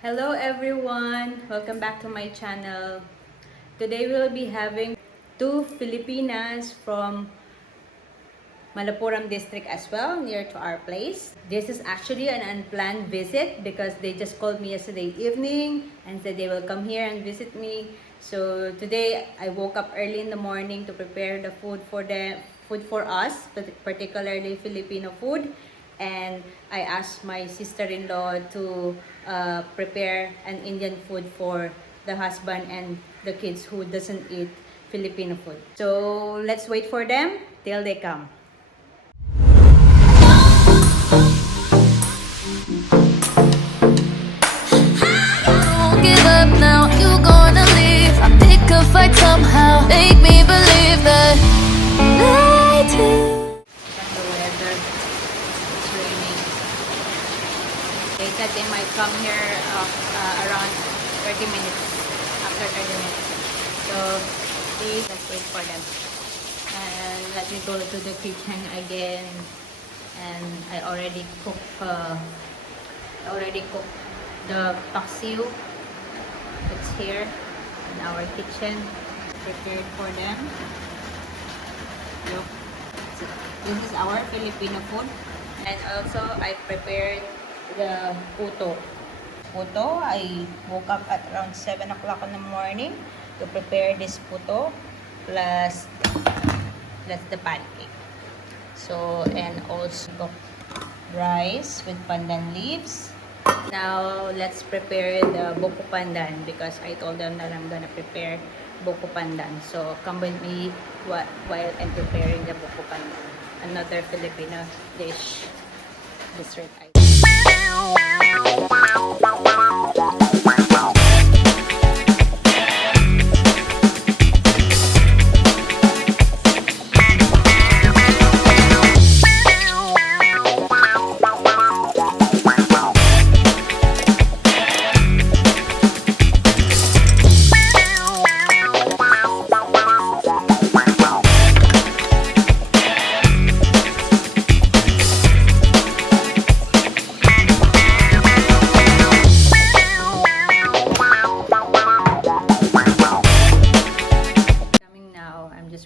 Hello everyone! Welcome back to my channel. Today we'll be having two Filipinas from Malappuram district as well, near to our place. This is actually an unplanned visit because they just called me yesterday evening and said they will come here and visit me. So today I woke up early in the morning to prepare the food for us, particularly Filipino food. And I asked my sister-in-law to prepare an Indian food for the husband and the kids who doesn't eat Filipino food. So let's wait for them till they come. Don't give up now, you gonna leave. I pick a fight somehow, make me believe that I do. Check the weather. It's raining. They said they might come here around 30 minutes. After 30 minutes. So please, let's wait for them. And let me go to the kitchen again. And I already cooked the paksiw. It's here in our kitchen, prepared for them. Look, this is our Filipino food. And also I prepared the puto. I woke up at around 7 o'clock in the morning to prepare this puto plus the pancake. So, and also rice with pandan leaves. Now, let's prepare the buko pandan because I told them that I'm gonna prepare buko pandan. So, come with me while I'm preparing the buko pandan. Another Filipino dish, dessert item.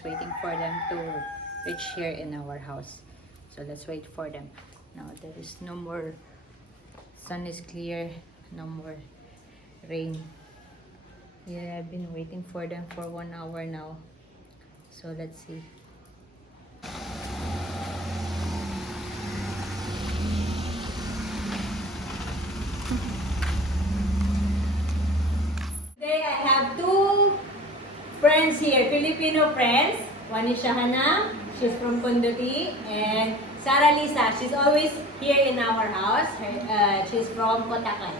Waiting for them to reach here in our house. So let's wait for them. Now there is no more, sun is clear, no more rain. Yeah, I've been waiting for them for 1 hour now. So let's see. Today I have two friends here, Filipino friends. One is Shahana, she's from Kondotti, and Sarah Lisa, she's always here in our house. She's from Kotakan.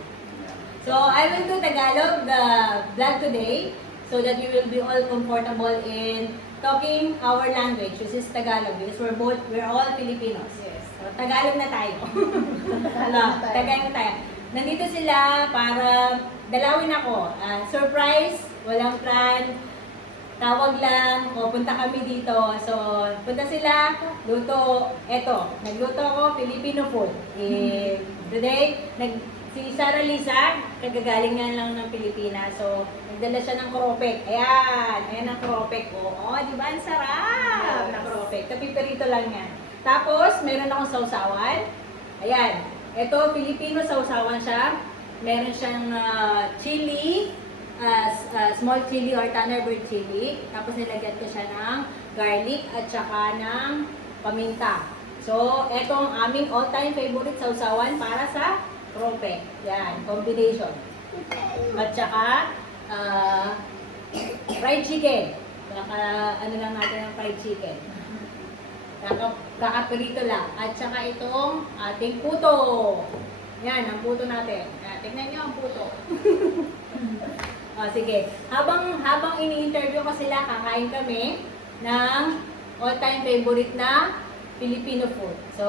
So I will do Tagalog, the vlog today, so that you will be all comfortable in talking our language, which is Tagalog, because we're all Filipinos. Yes. So Tagalog na tayo. Tagalog na tayo. Nandito sila para dalawin ako. Surprise, walang plan. Tawag lang, punta kami dito. So, punta sila, luto. Eto, nagluto ako Filipino food. Today, si Sarah Lisa, kagagaling nga lang ng Pilipinas. So, nagdala siya ng kropek. Ayan ang kropek ko. Oh, di ba? Ang sarap na kropek. Tapiperito lang yan. Tapos, meron akong sausawan. Ayan. Ito, Filipino sausawan siya. Meron siyang chili, small chili or Thunderbird chili. Tapos nilagyan ko siya ng garlic at saka ng paminta. So, ito ang aming all-time favorite sausawan para sa kropek. Yan, combination. At saka fried chicken. Ano lang natin ng fried chicken. Kakaperito lang. At saka itong ating puto. Yan, ang puto natin. Tignan nyo ang puto. Sige. Habang ini-interview ko sila, kakain kami ng all-time favorite na Filipino food. So,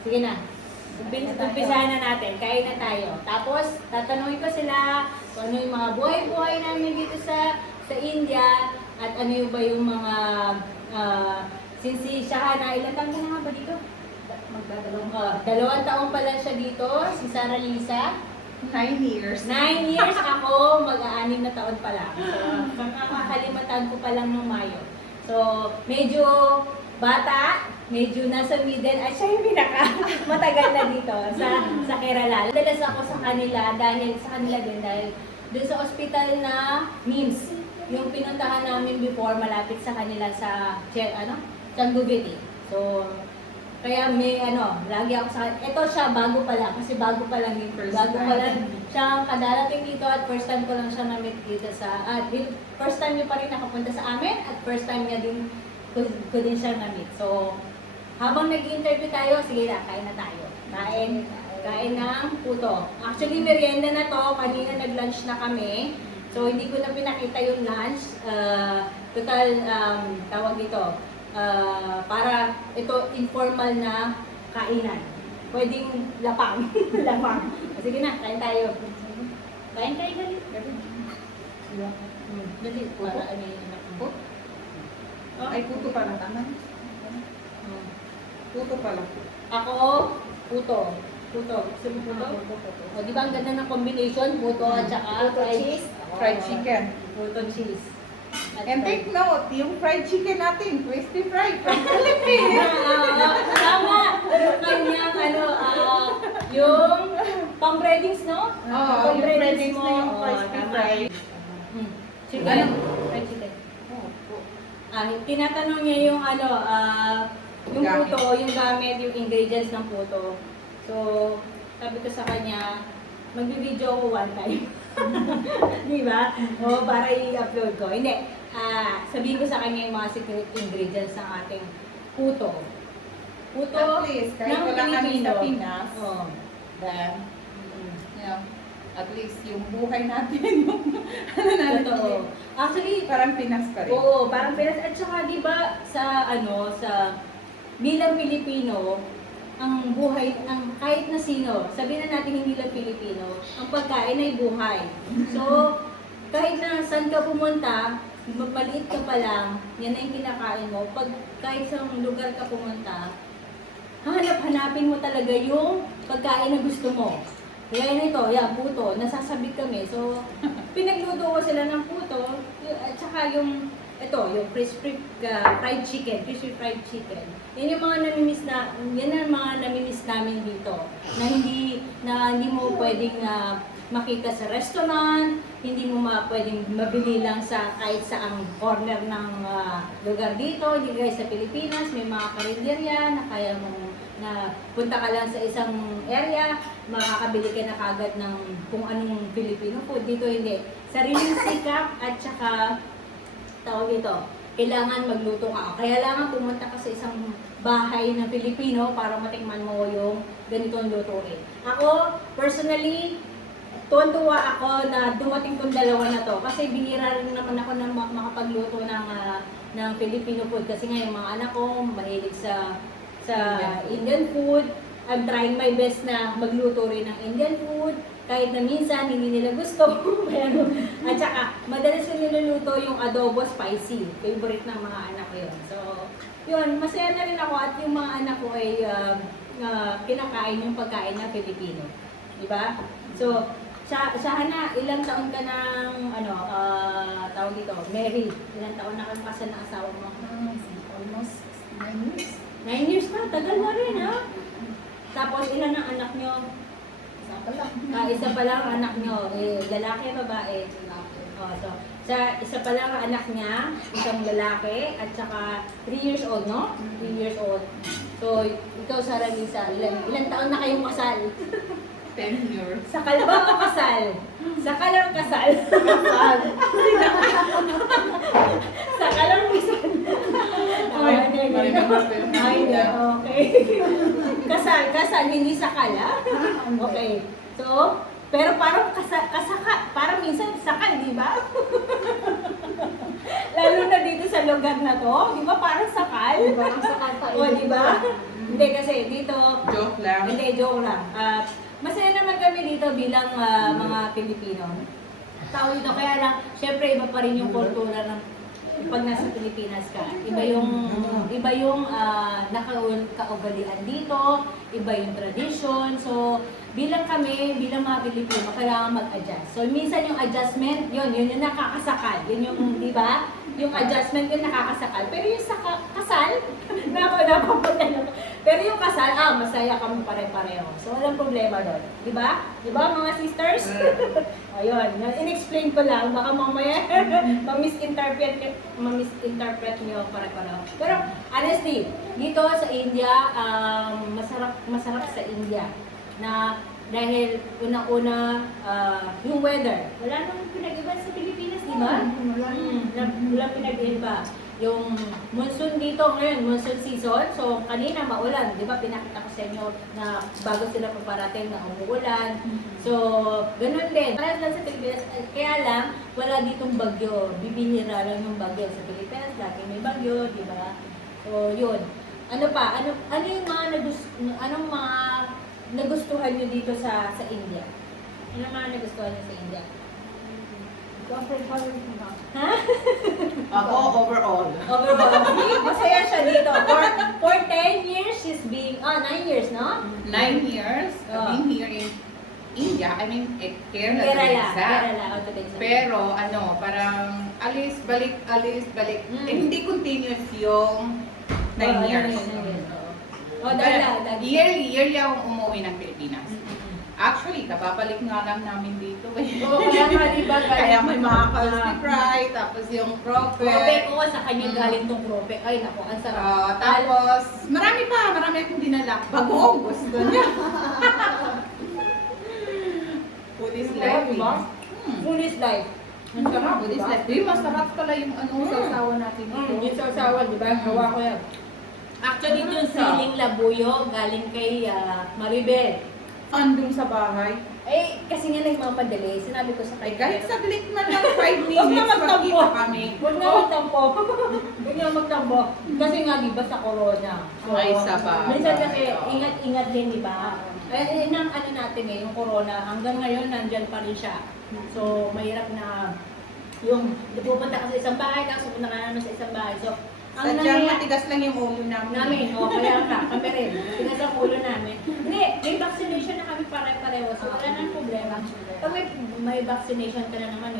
sige na. Umpisahan na natin. Kain na tayo. Tapos, tatanungin ko sila kung ano yung mga buhay-buhay namin dito sa India at ano yung ba yung mga since si Shahana, ilan taon ka na nga ba dito? 2 taon pa lang siya dito, si Sarah Lisa. 9 years. 9 years ako, mag-aanim na taon pa lang. So, kakakalimatan ko pa lang ng Mayo. So, medyo bata, medyo nasa middle, at siya yung pinaka matagal na dito sa Kerala. Dalas ako sa kanila dahil dun sa ospital na MIMS, yung pinuntahan namin before, malapit sa kanila sa Cangguviti. So, kaya may lagi ako sa ito siya bago pa lang kasi bago pa lang yung bago pa lang siya kadarating dito at first time ko lang siya na-meet dito sa first time niya pa rin nakapunta sa amin at first time niya din ko din siya na-meet. So habang nag-interview tayo, sige na, kain na tayo. Kain ng puto. Actually, merienda na to. Kanina nag-lunch na kami. So hindi ko na pinakita yung lunch. Total tawag dito. Para ito informal na kainan. Pwedeng lapang. Lapang. Sige na, kain tayo. Kain kayo, dali. Dali, para ano yung anak mo. Ay, puto pala. Tama? Puto pala. Ako, puto. Puto. Gusto mo puto? O, di ba ang ganda ng combination? Puto at saka fried Fried chicken. Puto cheese. At And take note, yung fried chicken natin, crispy fried from Philippines. Tama! Yung kanyang, yung pang-breadings, no? Oo, yung breadings na yung crispy fried. Chicken. Fried chicken. Tinatanong niya yung yung Gamit. puto, yung gamit, yung ingredients ng puto. So, sabi ko sa kanya, magbi-video ako one time. Di ba? O, para i-upload ko. Hindi. Sabihin ko sa kanya yung mga secret ingredients ng ating puto. Puto At least, kahit ng wala kami sa Pilipino. Pinas, Oo. then, at least yung buhay natin, yung natin, Totoo. Actually, parang Pinas pa rin. oo, parang Pinas. At saka, di ba, sa bilang Pilipino, ang buhay, kahit na sino, sabihin na natin hindi lang Pilipino, ang pagkain ay buhay. So, kahit na saan ka pumunta, maliit ka pa lang, yan na yung kinakain mo. Kahit sa lugar ka pumunta, hanapin mo talaga yung pagkain na gusto mo. Kaya nito, puto, nasasabik kami. So, pinagluto ko sila ng puto, at saka yung crispy fried chicken, crispy fried chicken. Yan yung mga namimiss namin dito. Na hindi mo pwedeng makita sa restaurant, hindi mo pwedeng mabili lang sa kahit saang corner ng lugar dito. Hindi guys sa Pilipinas, may mga karinderya na kaya mo na punta ka lang sa isang area, makakabili ka na kagad ng kung anong Filipino food. Dito hindi. Sariling sikap at saka tawag ito, kailangan magluto ka. Kaya lang pumunta ka sa isang bahay ng Pilipino para matikman mo yung ganitong lutuin. Ako, personally, tuwan-tuwa ako na dumating tong dalawa na to. Kasi bihira rin naman ako na makapagluto ng Filipino food. Kasi nga yung mga anak ko, mahilig sa Indian food. I'm trying my best na magluto rin ng Indian food. Kahit na minsan hindi nila gusto. At saka, madalas ko niluluto yung adobo spicy. Favorite ng mga anak ko yun. So, yun, masaya na rin ako at yung mga anak ko ay kinakain yung pagkain ng Filipino. Diba? So, Shahana, ilang taon ka ng, tawag dito, Mary? Ilang taon na kang kasal ng asawa mo? Almost 9 years. 9 years na, tagal na rin ha? Tapos ilan ang anak nyo? Isa pa lang ang anak nyo, lalaki, babae? So, isa pa lang ang anak niya, isang lalaki, at saka 3 years old, no? 3 years old. So, ikaw, Sarah Lisa, ilan taon na kayong kasal? 10 years. Sakal ba o kasal? Sakal or kasal? Sakal or kasal? Okay. Kasal, hindi sakal, ha? Okay. So, pero parang parang minsan sakal, di ba? Lalo na dito sa lugar na to, di ba parang sakal? Parang sakal pa. O, di ba? Hindi kasi dito, Joke lang. hindi, joke lang. Masaya naman kami dito bilang mga Pilipino. Tao dito, kaya lang, syempre iba pa rin yung kultura ng pag nasa Pilipinas ka. Iba yung kaugalian dito, iba yung tradition. So, bilang mga Pilipino, kailangan mag-adjust. So, minsan yung adjustment, yun yung nakakasakal. Yun yung, di ba? Yung adjustment yung nakakasakal. Pero yung sa kasal, napapunta na. Pero yung kasal, masaya kami pare-pareho. So, walang problema doon. Di ba? Di ba, mga sisters? Ayun, in-explain ko lang. Baka mamaya, ma-misinterpret nyo pare-pareho. Pero, honestly, dito sa India, masarap sa India. Na dahil unang-una yung weather. Wala nang pinag-iba sa Pilipinas, di ba? Wala pinag-iba. Yung monsoon dito ngayon, monsoon season. So kanina maulan, di ba? Pinakita ko sa inyo na bago sila paparating na umuulan. So ganun din. Parang lang sa Pilipinas, kaya lang wala ditong bagyo. Bibihira lang yung bagyo sa Pilipinas. Lagi may bagyo, di ba? So yun. Ano pa? Ano yung anong mga nagustuhan nyo dito sa India? Ano mga nagustuhan nyo sa India? Ha? Ako, overall. Overall. Masaya siya dito. For 10 years, she's being, 9 years, no? 9 years being here in India. I mean, Kerala. Kerala. Pero parang alis, balik. Hindi continuous yung 9 years. Yearly akong umuwi ng Pilipinas. Actually, kababalik nga lang namin dito. Kaya nga, diba? Kaya may mga crispy fry, tapos yung Prope prope. ko, sa kanya galing tong prope. Ay, naku, ang sarap. Tapos, marami akong dinala. Bagoong gusto niya. Food is life. Diba? Food is life. Ang sarap, Food is diba? life. Di, masarap pala yung sausawan natin dito. Yung sausawan, di ba? Gawa ko yan. Actually, yung siling labuyo, galing kay Maribel. Andun sa bahay. Eh, kasi nga nagmamadali. Sinabi ko sa Ay, kanya. kahit saglit man lang 5 Huwag minutes, na magtampo. magkita kami. Huwag na magtampo. Huwag na magtampo. Kasi nga, di ba, sa corona. Ay, sa bagay. Minsan kasi, Oo. ingat-ingat din, di ba? Nang ano natin yung corona, hanggang ngayon, nandyan pa rin siya. So, mahirap na yung pupunta ka sa isang bahay, tapos pupunta ka naman sa isang bahay. So, ang Sadyang matigas lang yung ulo namin. Kaya nga, kami rin. Tigas ang ulo namin. Hindi, may vaccination na kami pare-pareho. So, wala nang problema. Pag may vaccination ka na naman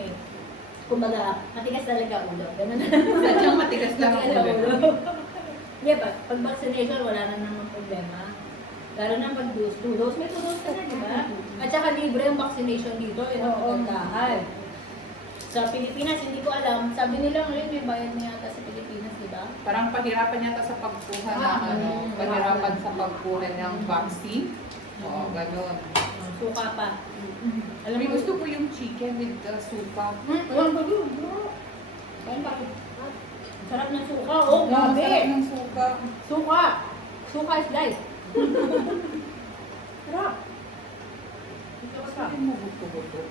kumbaga, matigas talaga ulo. Ganun na. Sadyang matigas lang ang Matigas ulo. Hindi, pag vaccination, wala na naman problema. Lalo na pag two dose, may 2 dose ka na, di ba? At saka libre yung vaccination dito, yun ang kagandahan. Sa Pilipinas, hindi ko alam. Sabi nila ngayon may bayad na yata sa Pilipinas, di ba? Parang pahirapan yata sa pagkuha ng pahirapan sa pagkuha ng vaccine. Oo, gano'n. Suka pa. Alam mo, gusto ko yung chicken with the suka. Alam ko yun, bro. Kain pa. Ang sarap ng suka, oh. Ang Grabe. sarap ng suka. Suka. Suka is life. Sarap. Sabi mo, buto-buto.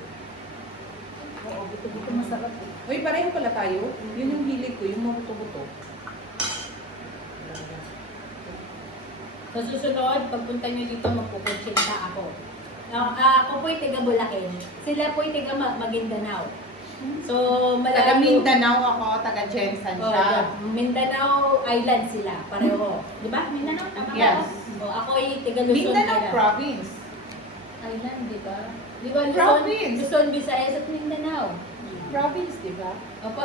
Oo, buto-buto masarap. Uy, pareho pala tayo. Yun yung hilig ko, yung mabuto-buto. Sa susunod, pagpunta nyo dito, magpuputsinta ako. Ako po'y taga Bulacan. Sila po'y taga Maguindanao. So, Taga malayo. Mindanao ako, taga Jensen Oh, siya. Mindanao Island sila, pareho. Di ba? Mindanao, tama ba? Yes. Ako ay taga Luzon Mindanao Island. province. Island, di ba? Di ba Luzon, Province. Luzon, Visayas at Mindanao. Province, di ba? Opo.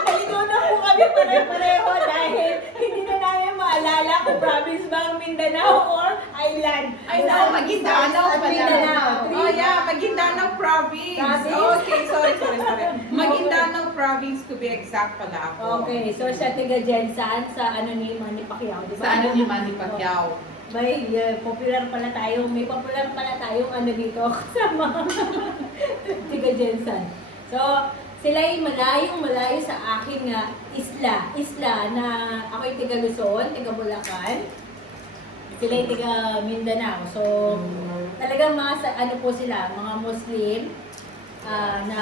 Nalito na po kami pare-pareho dahil hindi na namin maalala kung province ba ang Mindanao or island. Ay, no, Maguindanao At pala. Mindanao. Oh, yeah, Maguindanao province. Province? Okay, sorry. Maguindanao province to be exact pala ako. Okay, so siya taga Jensan sa ano ni Manny Pacquiao, di ba? Sa ano ni Manny Pacquiao. May popular pala tayo, may popular pala tayong ano dito kasama taga Jensan. So, sila ay malayo sa aking isla na ako'y taga Luzon, taga Bulacan. Sila ay taga Mindanao. So, talagang ano po sila, mga Muslim na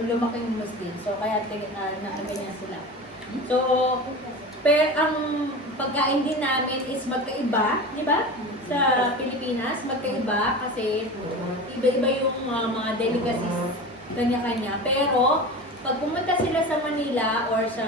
lumaking Muslim. So, kaya ganyan sila. So, pero ang pagkain din namin is magkaiba, di ba? Sa Pilipinas, magkaiba kasi iba-iba yung mga delicacies kanya-kanya. Pero, pag pumunta sila sa Manila or sa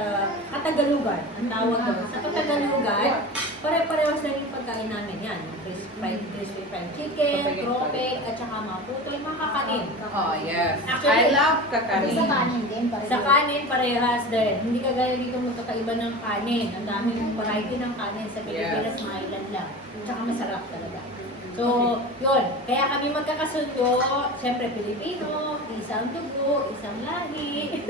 Katagalugan, ang tawag doon, sa Katagalugan, pare-parehas na yung pagkain namin yan. Crispy fried chicken, tropik, at saka mga puto, yung mga kakanin. Oh, yes. Actually, I love Sa kakanin. kanin din, Sa kanin, parehas din. Hindi kagaya dito magkakaiba ng kanin. Ang daming variety ng kanin sa Pilipinas, Yes. mga ilan lang. Tsaka masarap talaga. So, yun. Kaya kami magkakasundo, siyempre Pilipino, isang dugo, isang lahi.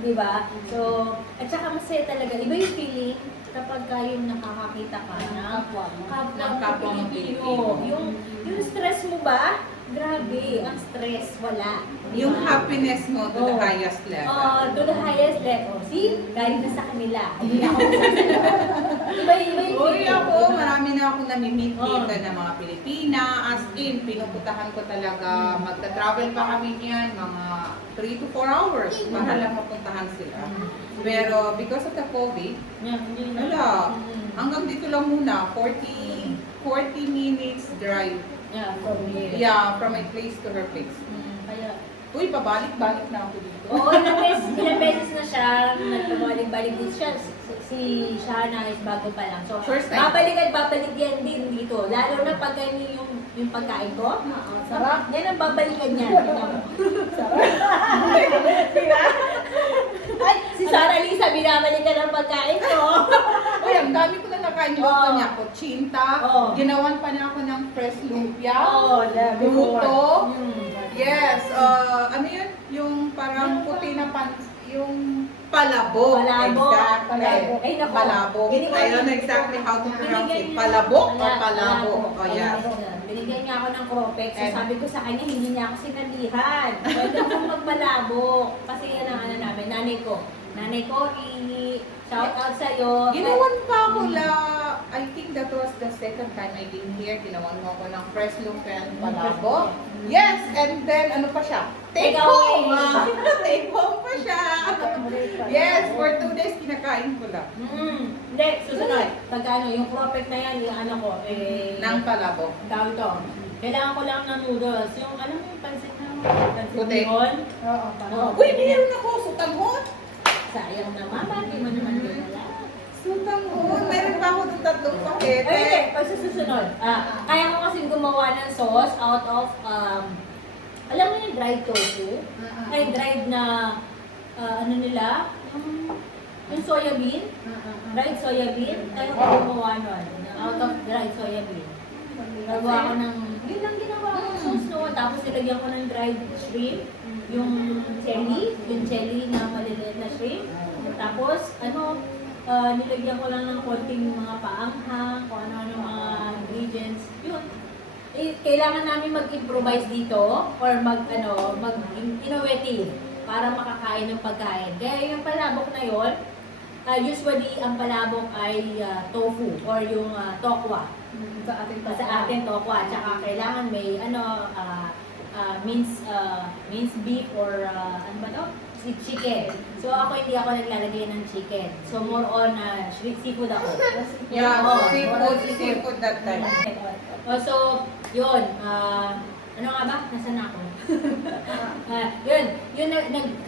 Di ba? So, at saka masaya talaga. Iba yung feeling kapag kayong nakakakita ka ng kapwa mo. Ng kapwa mo Pilipino. Pilipino. Yung stress mo ba? Grabe, ang stress, wala. Di Yung ba? happiness mo to the Oo. highest level. To the highest level. See? Galing na sa kanila. Hindi na ako masasalita. Iba yung Uy, feeling, ako, di ba? marami na akong namimit Oo. dito na mga Pilipina. As in, pinuputahan ko talaga. Magta-travel pa kami niyan, mga 3 to 4 hours para lang mapuntahan sila. Pero because of the COVID, Yeah, hindi na. wala. Mm. Hanggang dito lang muna, 40 minutes drive. Yeah, from here. Yeah, from my place to her place. Kaya, Uy, pabalik-balik na ako dito. oo, ilang beses na siya, nagpabalik-balik din siya. Si Shana is bago pa lang. So, First time. babalik at babalik yan din dito. Lalo na pag ganyan yung pagkain ko. Sarap. Yan ang babalikan niya. Diba? Ay, si Sarah Lisa, binabalikan ang pagkain ko. Uy, ang dami ko na nakain. Niluto Oo. niya ako, chinta. Oo. Ginawan pa niya ako ng fresh lumpia. Oo, Luto. Mm. Yes, ano yun? Yung parang puti na yung palabok. Palabok. Exactly. Palabok. Ay, nako. Palabok. I Binigyan don't know niya- exactly how to pronounce Binigyan it. niya- Palabok or Wala, palabok? palabok. Oh, yeah. Binigyan niya ako ng cropek. So And- sabi ko sa kanya, hindi niya ako sinabihan. Pwede akong magmalabok. Kasi yan ang ano namin, nanay ko. Nanay ko, shout out sa'yo. Ginawan pa ako I think that was the second time I been here. Ginawan mo ako ng fresh lumpia and palabok. Yes, and then ano pa siya? Take Take home! away. Take home pa siya! Yes, for 2 days kinakain ko lang. Hindi, susunod. Pagka ano, yung cropek na yan, yung ano ko, Ng palabok. tawag ito. Kailangan ko lang ng noodles. Yung, alam mo yung pansit na pansit Puti. yun? Oo, Oo. Uy, meron ako! Sutanghon! Sayang naman, hindi mo naman dinala. Sutanghon! Meron pa ako ng 3 pakete. Ay, hindi. Pag sa susunod, kaya ko kasi gumawa ng sauce out of, alam mo yung dried tofu? Ay, dried na, ano nila? Yung soya bean? Dried soya bean? Kaya ko gumawa nun. Out of dried soya bean. Nagawa ko ng, yun lang ginawa ko ng sauce noon. Tapos nilagyan ko ng dried shrimp. Yung jelly na maliliit na shrimp. Tapos, nilagyan ko lang ng konting mga paanghang, kung ano-ano mga ingredients. Yun. Kailangan namin mag-improvise dito or mag-innovative para makakain ng pagkain. Kaya yung palabok na yun, usually ang palabok ay tofu or yung tokwa. Sa atin tokwa. Tsaka kailangan may minced beef or ano ba to? Chicken. So ako hindi ako naglalagay ng chicken. So more on seafood ako. Yeah, Oo, seafood that time. So, yun. Ano nga ba? Nasaan na ako? Yun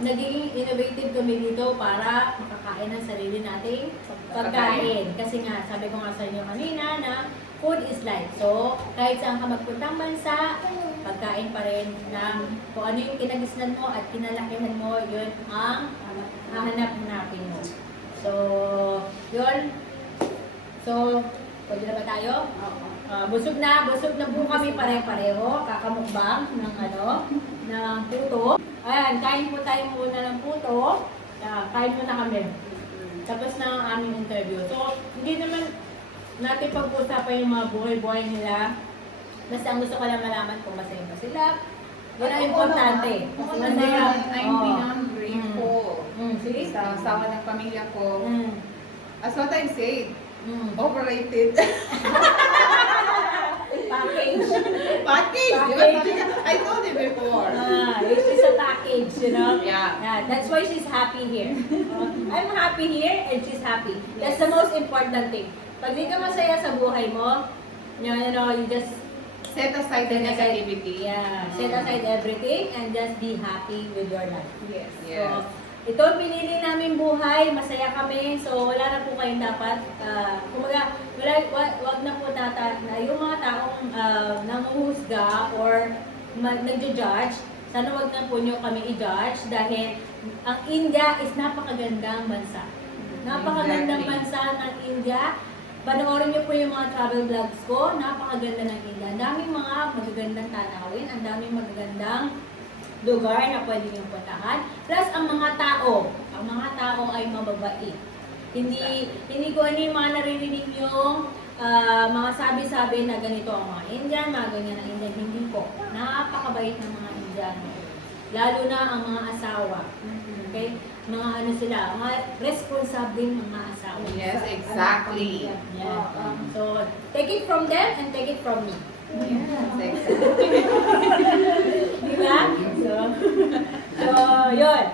naging innovative kami dito para makakain ng sarili nating pagkain. Kasi nga, sabi ko nga sa inyo kanina na food is life. So, kahit saan ka magpuntang bansa, pagkain pa rin ng kung ano yung kinagisnan mo at kinalakihan mo, yun ang hahanap-hanapin mo. So, yun. So, pwede na ba tayo? Busog na po kami pare-pareho, kakamukbang ng puto. Ayan, kain po tayo muna ng puto. Kain muna kami. Tapos na ang aming interview. So, hindi naman natin pag-usapan yung mga buhay-buhay nila. Basta ang gusto ko lang malaman kung masaya ba sila. Yan ang importante. Masaya. I'm beyond grateful. See? Sa asawa ng pamilya ko. Mm. As what I said, Mm. overrated. Package. Package! Package. I told you before. She's a package, you know? Yeah. That's why she's happy here. I'm happy here and she's happy. That's the most important thing. Pag di ka masaya sa buhay mo, you just Set aside the negativity. Yeah, set aside everything and just be happy with your life. Yes. So, ito pinili namin buhay, masaya kami. So, wala na po kayong dapat, kumaga, wag na po yung mga taong nanguhusga or nagja-judge, sana wag na po nyo kami i-judge dahil ang India is napakagandang bansa. Napakagandang bansa ng India. Panoorin niyo po yung mga travel vlogs ko, napakaganda ng India. Ang daming mga magagandang tanawin, ang daming magagandang lugar na pwede niyong puntahan. Plus, ang mga tao ay mababait. Hindi ko ano yung mga naririnig yung mga sabi-sabi na ganito ang mga Indian, mga ganyan ang Indian. Hindi po. Napakabait ng mga Indian. Lalo na ang mga asawa. Okay? Mga ano sila, mga responsableng mga asawa. Yes, exactly. Yeah. So, take it from them and take it from me. Yes, exactly. Di ba? So, yun.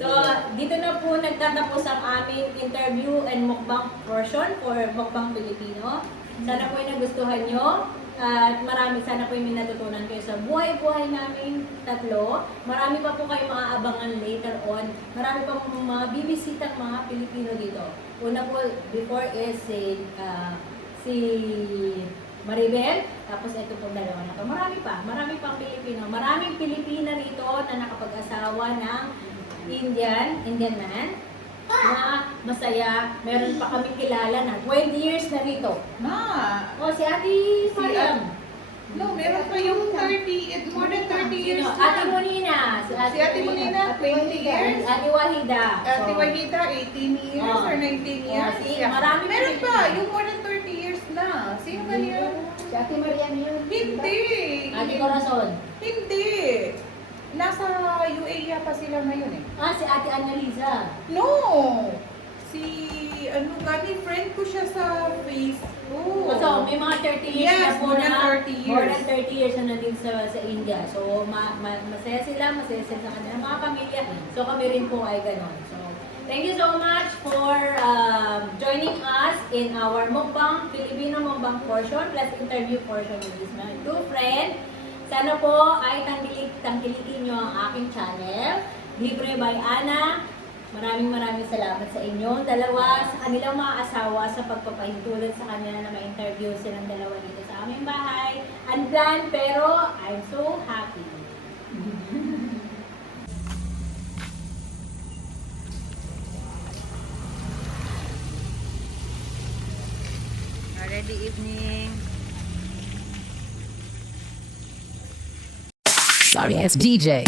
So, dito na po nagtatapos ang aming interview and mukbang portion for Mukbang Pilipino. Sana po yung nagustuhan nyo. At sana po yung natutunan kayo sa buhay-buhay namin tatlo. Marami pa po kayong maaabangan later on. Marami pa po mga bibisitang mga Pilipino dito. Una po, before is si Maribel, tapos ito pong dalawa na to. Marami pang Pilipino. Maraming Pilipina rito na nakapag-asawa ng Indian man na masaya. Meron pa kami kilala na 20 years na rito. O, si Ate Mariam. No, meron pa yung 30, more than 30 years Sino? na. Ate Monina. Si Ate Monina, 20 years. Ate Wahida. Ate So, Wahida, 18 years Oh. or 19 years. see, Yeah. marami Meron pa pa, rin. yung more than 30 years na. Sino ba yun? Si Ate Mariam yun. Hindi. Ate Corazon. Hindi. Nasa UAE pa sila ngayon eh. Si Ate Annalisa. No! Si, friend ko siya sa Facebook. So, may mga 30 years Yes, na po more than na, 30 years. more than 30 years na nandito sa India. So, masaya sila sa kanilang mga pamilya. So, kami rin po ay ganon. So, thank you so much for joining us in our Mukbang, Filipino Mukbang portion plus interview portion with this my two friends. Sana po ay tangkilikin nyo ang aking channel, Libre by Ana. Maraming salamat sa inyo. Dalawa, sa kanilang mga asawa sa pagpapahintulad sa kanila na ma-interview silang dalawa dito sa aming bahay. Unplanned, pero I'm so happy. Already evening. Sorry, it's DJ.